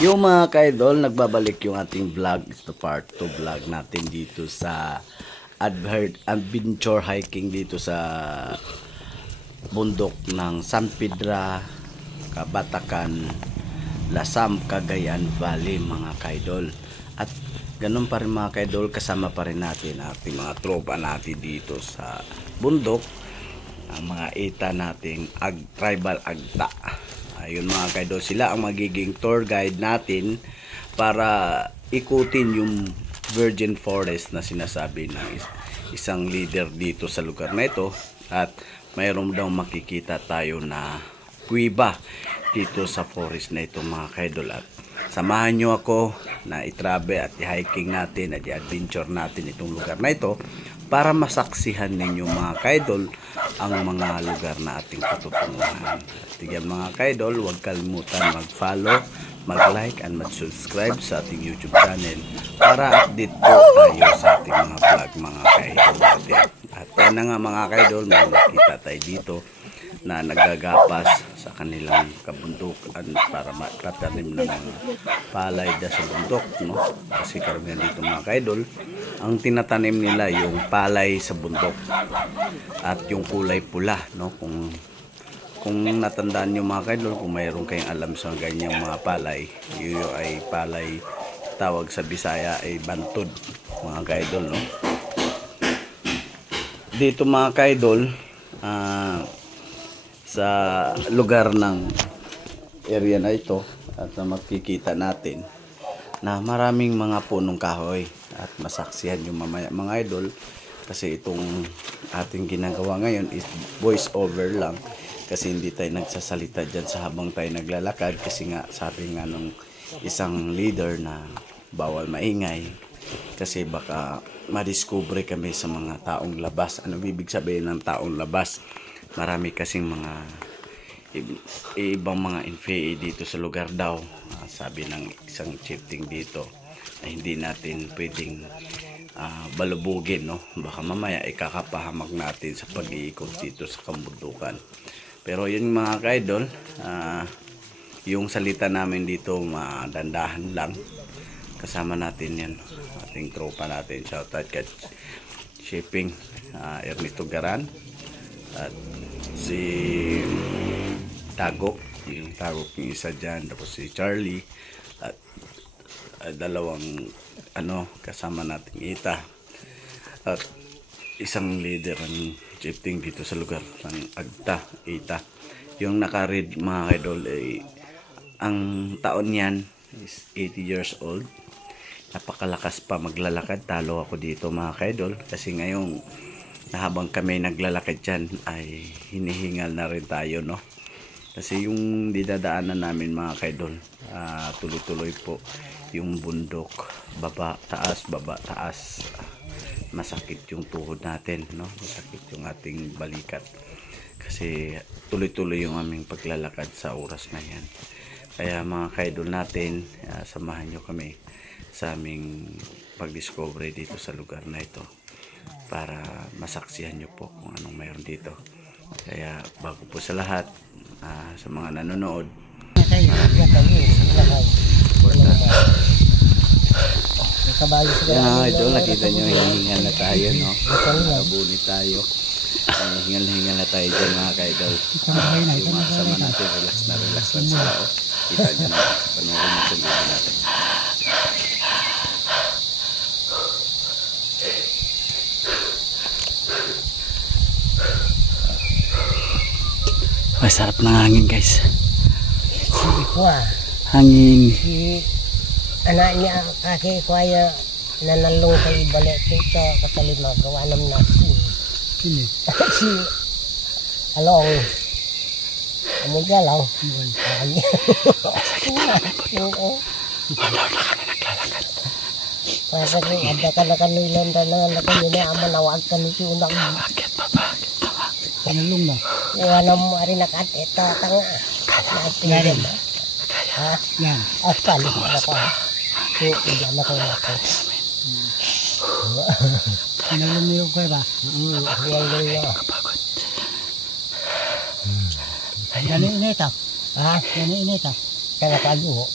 Yung mga ka-idol, nagbabalik yung ating vlog. Ito part 2 vlog natin dito sa adventure hiking dito sa bundok ng San Pedro, Kabatakan, Lasam, Cagayan Valley mga ka-idol. At ganun pa rin mga ka-idol, kasama pa rin natin ating mga tropa natin dito sa bundok, ang mga ita nating tribal agta. Ayun mga ka-idol, sila ang magiging tour guide natin para ikutin yung virgin forest na sinasabi ng isang leader dito sa lugar na ito. At mayroon daw makikita tayo na kuweba dito sa forest na ito mga ka-idol. At samahan nyo ako na i-travel at i-hiking natin at i-adventure natin itong lugar na ito para masaksihan ninyo mga ka-idol ang mga lugar na ating patutunguhan. Tigyan mga ka-idol, huwag kalimutan mag-follow, mag-like and mag-subscribe sa ating YouTube channel para update po tayo sa ating mga vlog mga ka-idol natin. At yan na nga mga ka-idol, may nakita tayo dito na nagagapas sa kanilang kabundukan para matatanim ng palay da sa bundok, no? Kasi karamihan dito mga ka-idol, ang tinatanim nila yung palay sa bundok at yung kulay pula, no? Kung natandaan nyo mga ka-idol, kung mayroon kayong alam sa ganyang mga palay, yun ay palay, tawag sa Bisaya ay bantod mga ka-idol, no? Dito mga ka-idol, sa lugar ng area na ito at makikita natin na maraming mga punong kahoy at masaksihan yung mamaya mga idol, kasi itong ating ginagawa ngayon is voice over lang kasi hindi tayo nagsasalita dyan sa habang tayo naglalakad, kasi nga sabi nga nung isang leader na bawal maingay kasi baka madiscover kami sa mga taong labas. Ano ibig sabihin ng taong labas? Marami kasing mga ibang mga NPA dito sa lugar daw. Sabi ng isang chieftain dito na hindi natin pwedeng balubugin, no? Baka mamaya ikakapahamak natin sa pag-iikot dito sa kabundukan. Pero yun mga ka-idol, yung salita namin dito madandahan lang. Kasama natin yan, ating tropa natin. Shoutout kay Shipping Ernesto Garan at si Tagok, yung isa dyan, tapos si Charlie at dalawang kasama nating ita at isang leader ng chieftain dito sa lugar ng ita. Yung nakaread mga idol ay ang taon niyan is 80 years old. Napakalakas pa maglalakad, talo ako dito mga idol, kasi ngayong na habang kami naglalakad dyan ay hinihingal na rin tayo, no? Kasi yung didadaanan namin mga kaidol, tuloy-tuloy po yung bundok, baba, taas. Masakit yung tuhod natin, no? Masakit yung ating balikat kasi tuloy-tuloy yung aming paglalakad sa oras na yan. Kaya mga kaidol natin, samahan nyo kami sa aming pag-discovery dito sa lugar na ito para masaksihan nyo po kung anong mayroon dito. Kaya bago po sa lahat, sa mga nanonood, ito nakita nyo, hihingal na tayo, no? Nabuni tayo, hingal na tayo dyan mga kaidol. Yung mga kasama natin, relax lang sila, oh. Kita nyo na, panoorin mo sa video natin. Masarap ng hangin guys. Sige ko Hangin. Si anak niya kaki ko ay nanalong kay balik sa katalima gawa ng nasin. Kini. Si along. Amo galaw. Oo. Wala na kami naglalakad. Para kung ada ka na kanilang tanan na kanina ama nawag ka ni unang. Bakit pa ba? Nanalong na. Wala mo rin nakateta tanga. Kaya rin. Ha? Yan. Asal. Hindi na ko na. Nanalong mo yung ba? Nanalong na. Yan inita. Ha? Yan inita. Kaya kayo.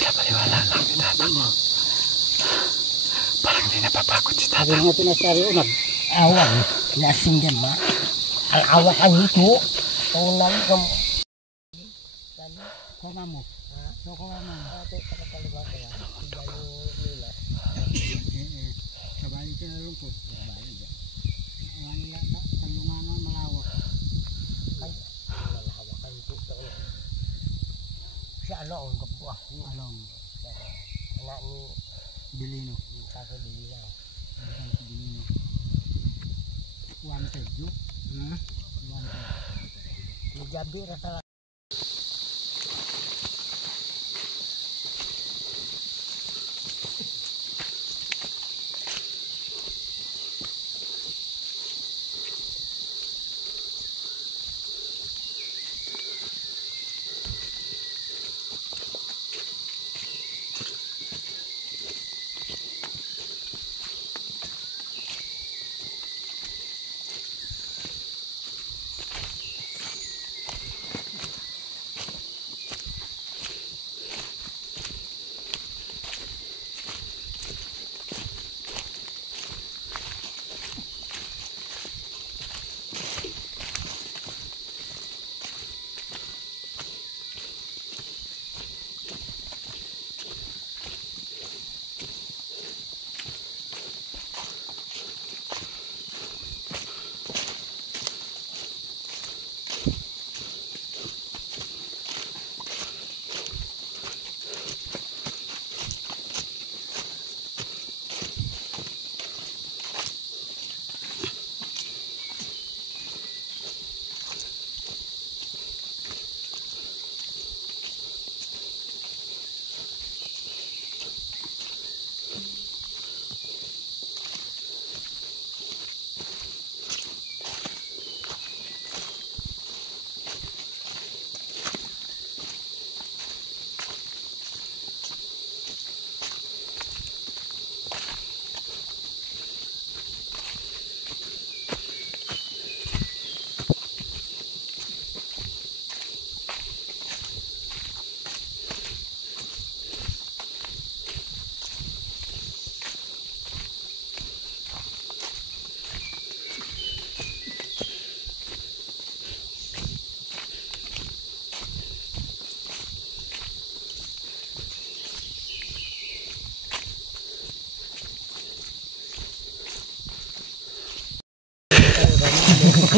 sila paliwala lang ni tata ko. Parang hindi napapagod si tata. Sabi nga pinasari ko, nag-awang. Lasing din ma. Ang awa ka nito. Tunang ka mo. Kama mo. So kama mo. Ate, pagkakaliwa kaya. Sabay ka na lungkot. Sabay ka. Ang nila, talungan na malawak. Ay, malawak ka nito. Si Along, kapwa. Along. Anak ni Bilino. Kaka Bilino. Bilino. Wanted yun. Wanted. Nagjabi na talaga.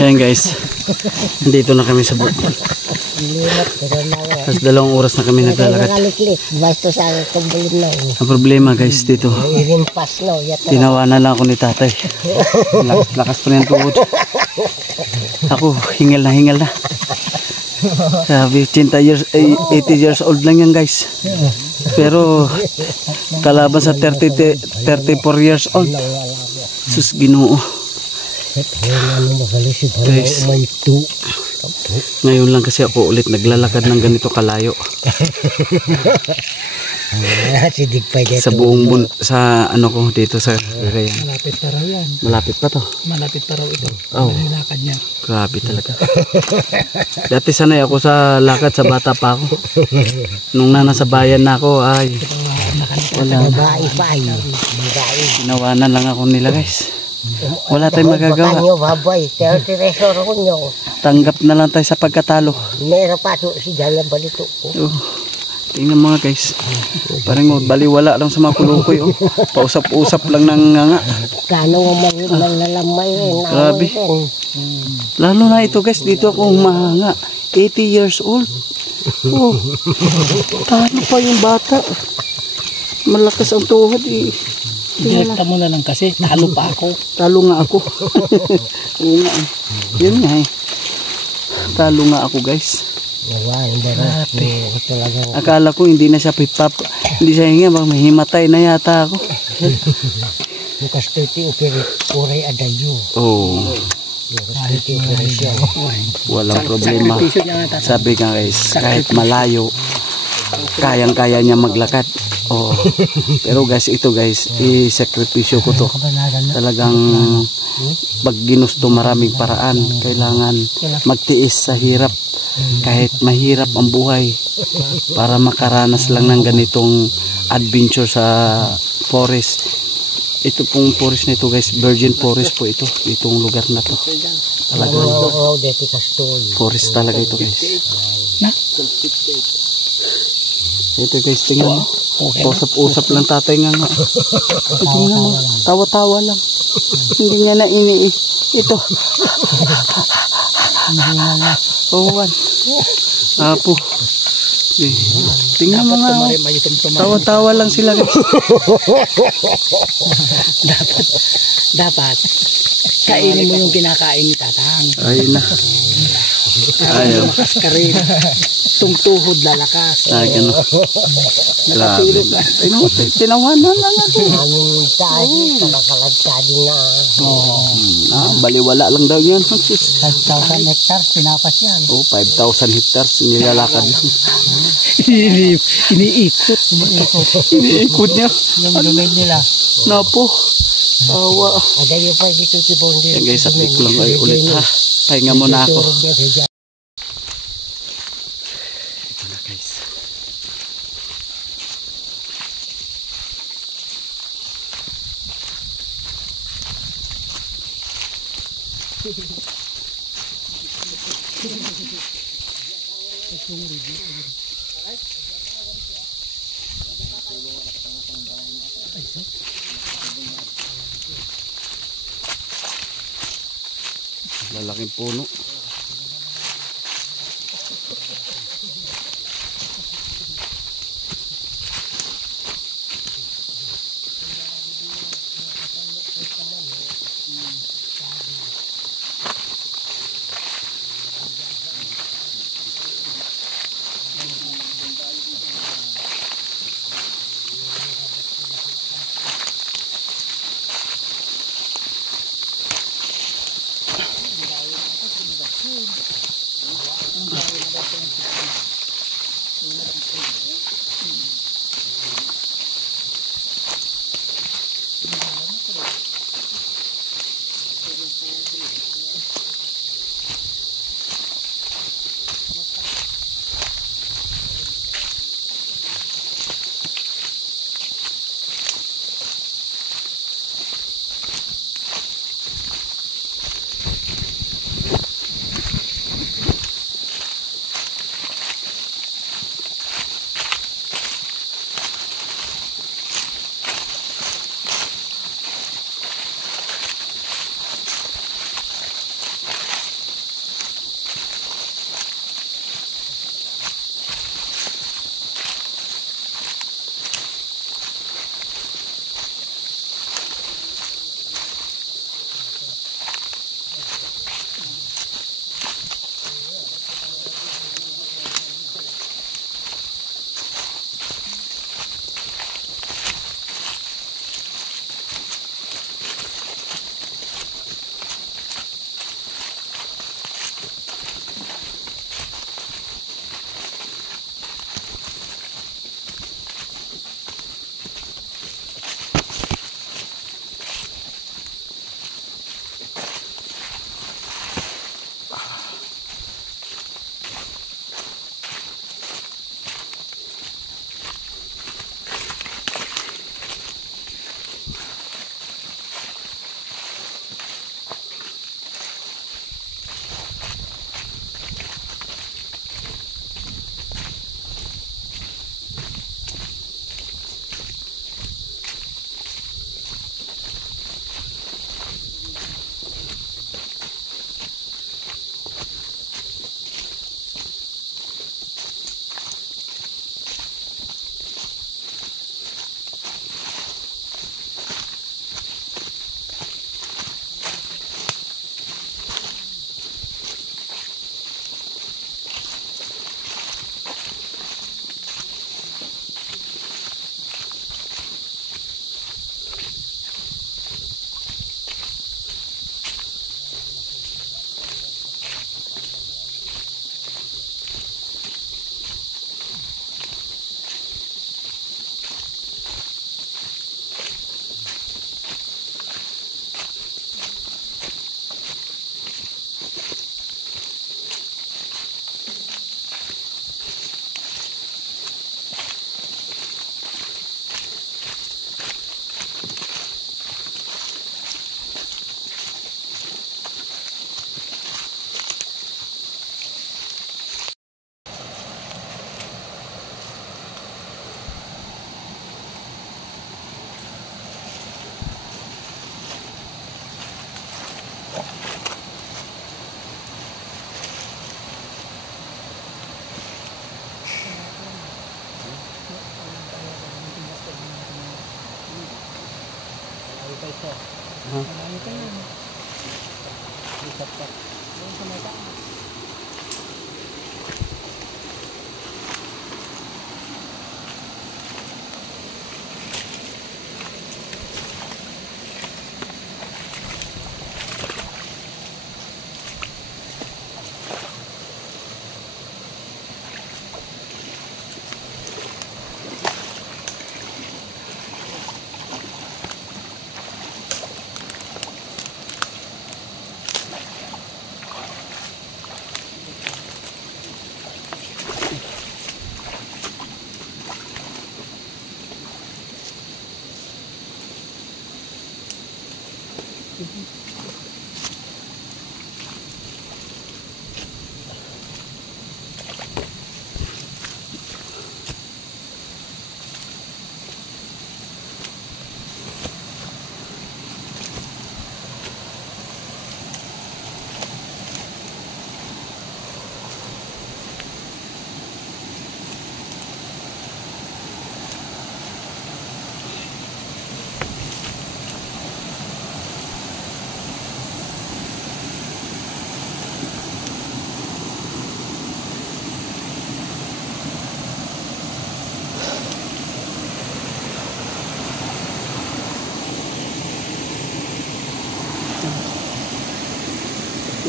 Ayan guys, dito na kami sa buwan. Tapos 2 oras na kami naglalakad. Basta sa kumbulin na. Ang problema guys dito, Irimpas na. tinawanan lang ako ni tatay. Lakas pa rin tuhod. Ako, hingal na. Sabi, 80 years old lang yan guys. Pero kalaban sa 34 years old. Sus, Ginoo. Guys, ngayon lang kasi ako ulit naglalakad ng ganito kalayo. Sa buong sa ano ko dito sa Cagayan. Malapit pa raw yan. Malapit pa to. Malapit pa raw ito. Oh. Lakad niya. Grabe talaga. Dati sanay ako sa lakad sa bata pa ako. Nung nasa bayan na ako ay wala na. Ginawanan lang ako nila guys. Wala tayong magagawa. Tanggap na lang tayo sa pagkatalo. Meron pa ito si Jala Balito. Tingnan mga guys. Parang baliwala lang sa mga kulukoy. Pausap-usap lang ng nga. Kano man lang lalamay rin. Grabe. Lalo na ito guys. Dito ako humahanga. 80 years old. Oh. Paano pa yung bata? Malakas ang tuhod eh. Direkta mo na lang kasi, talo pa ako. Talo nga ako. Oo nga eh. Yun nga eh. Talo nga ako guys. Akala ko hindi na siya pipap. Hindi siya hinga, baka mahimatay na yata ako. Bukas 30 oray adayo. Oo. Walang problema. Sabi nga guys, kahit malayo, kayang-kaya niya maglakad. Oh. Pero guys, ito guys, i-sakripisyo ko to. Talagang pag ginusto maraming paraan, kailangan magtiis sa hirap. Kahit mahirap ang buhay para makaranas lang ng ganitong adventure sa forest. Ito pong forest nito guys, virgin forest po ito. Itong lugar na to. Talagang forest talaga ito guys. Ito guys, tingnan mo. Usap-usap lang tatay nga. Tingnan mo, tawa-tawa lang. Hindi niya na ito. Owan. Apo. Tingnan mo nga. Tawa-tawa lang sila guys. Dapat kainin mo yung kinakain ni Tatang. Ayun na. Ayaw. Lakas ka rin. Tungtuhod lalakas. Gano'n. Grabe. Ay no, tinawanan lang ako. Anong saging, talakalagsading na. Baliwala lang daw yan. 5,000 hectares, pinapas yan. 5,000 hectares, nilalakad lang. Iniikot. Iniikot niya. Yung lumid nila. Napo. Awa. Agayo pa dito si Bondi. Guys, update ko lang kayo ulit ha. Pahinga muna ako. Ito na guys. Lalaking puno.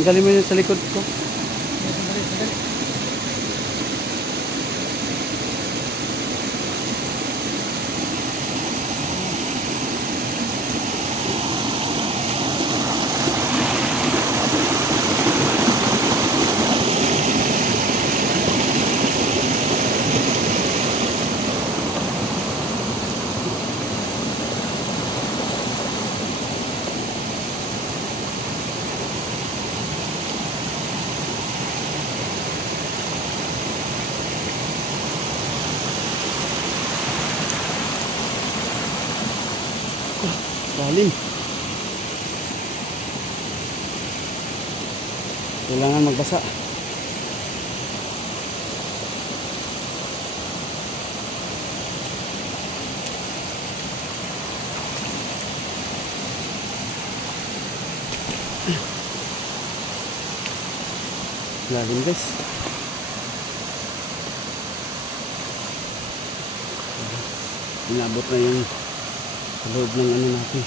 Tanggalin mo yun sa likod ko. Lalim. Kailangan magbasa. Lalim guys. Inabot na yung loob ng ano natin.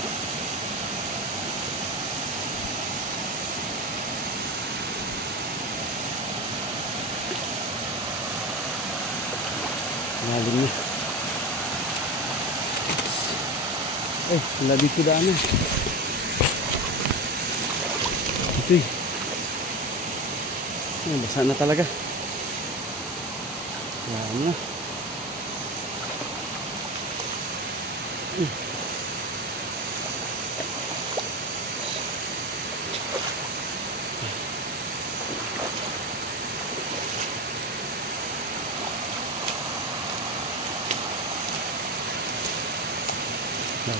Lalim na. Eh, labi ko daan na. Ito eh. Basa na talaga. Lalim na.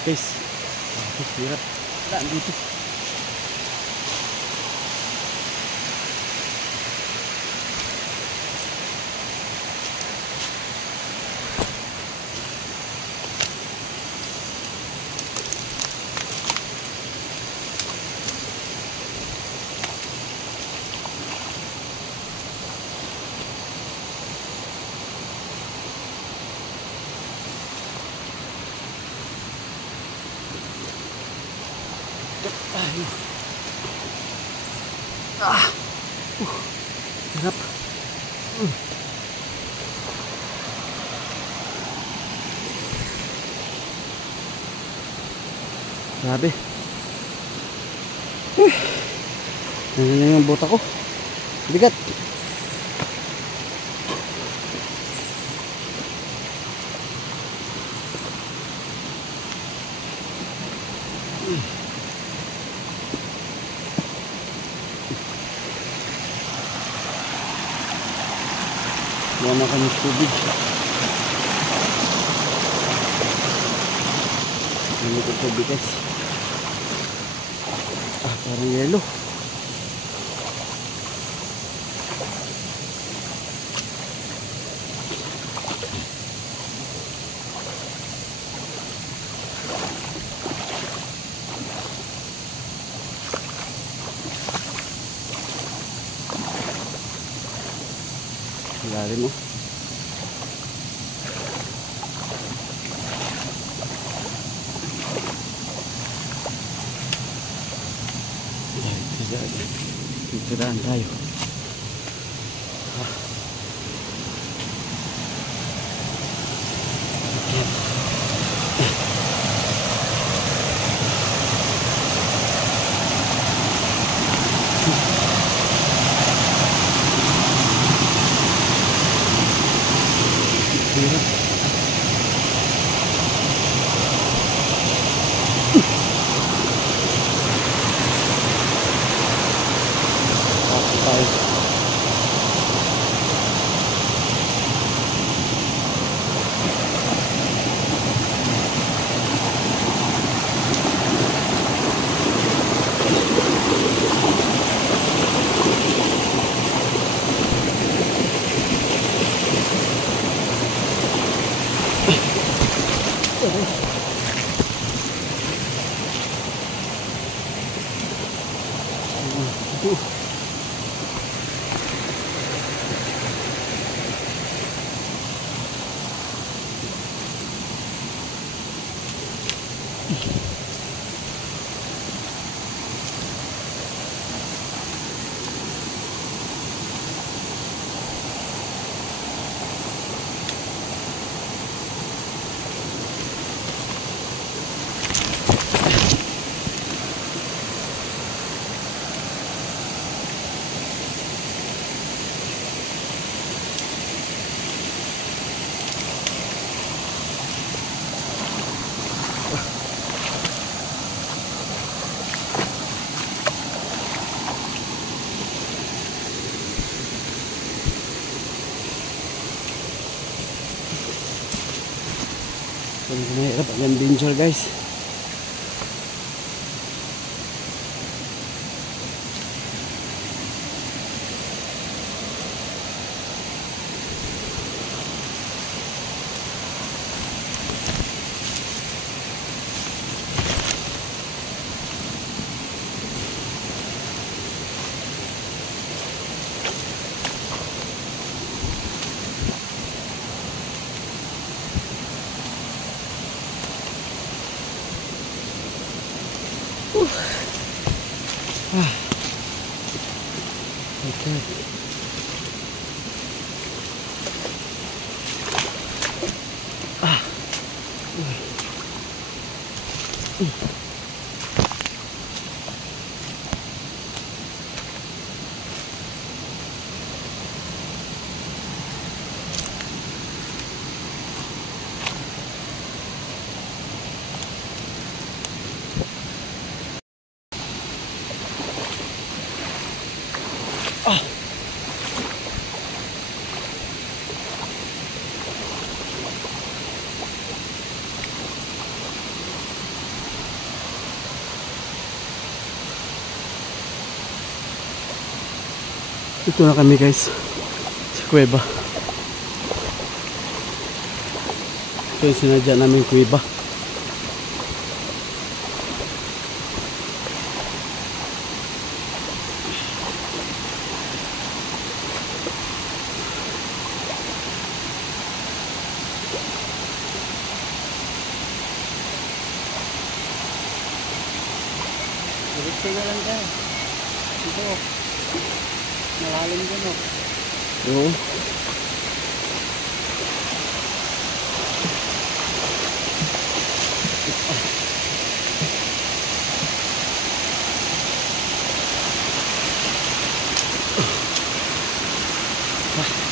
Guys, hirap. Daan dito. Hirap. Grabe. Nandiyan na yung bota ko. Bigat. Wala na kami tubig. Hindi ko tubig guys. Parang yelo. Lalim mo. Titirahan tayo. Mahirap ang adventure guys. Okay. Ito na kami guys sa kuweba. Ito yung sinadya namin kuweba. Diretso na lang tayo. Ito. Malalim din o. Oo. Ah.